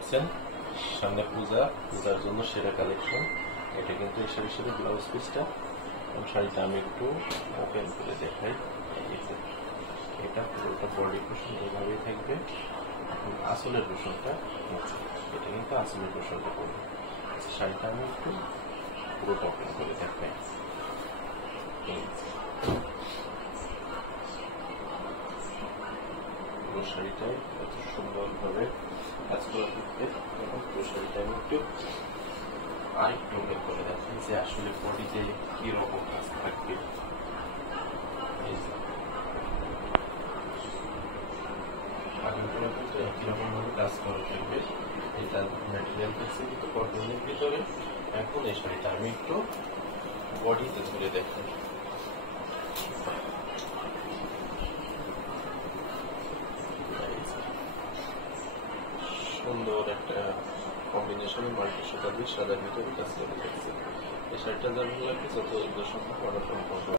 পারছেন সামনে পূজার জন্য সেরা কালেকশন। এটা কিন্তু এই শাড়ির সাথে ব্লাউজ পিসটা এবং শাড়িটা আমি একটু ওপেন করে দেখাই। এটা পুরোটা বডি পোর্শন এইভাবেই থাকবে। আসলের পোর্শনটা এটা কিন্তু আসলের পোর্শনটা করবে। শাড়িটা আমি একটু পুরোটা ওপেন করে দেখাই। পুরো শাড়িটাই এত সুন্দরভাবে কাজ করা থাকবে এবং পুরো শাড়িটা আমি একটু আরেকটু ওপেন করে দেখাই যে আসলে বডিতে কিরকম কাজ থাকবে। একই রকম ভাবে কাজ করা থাকবে। এটা ম্যাটেরিয়াল থাকছে কিন্তু কটনের ভিতরে। এখন এই শাড়িটা আমি একটু বডিতে ধরে দেখাই। সুন্দর একটা কম্বিনেশনে মাল্টি সুতা দিয়ে সাদার ভিতরে কাজ করে থাকছে। এই শাড়িটা যার ভালো লাগবে যত সম্ভব অর্ডার করতে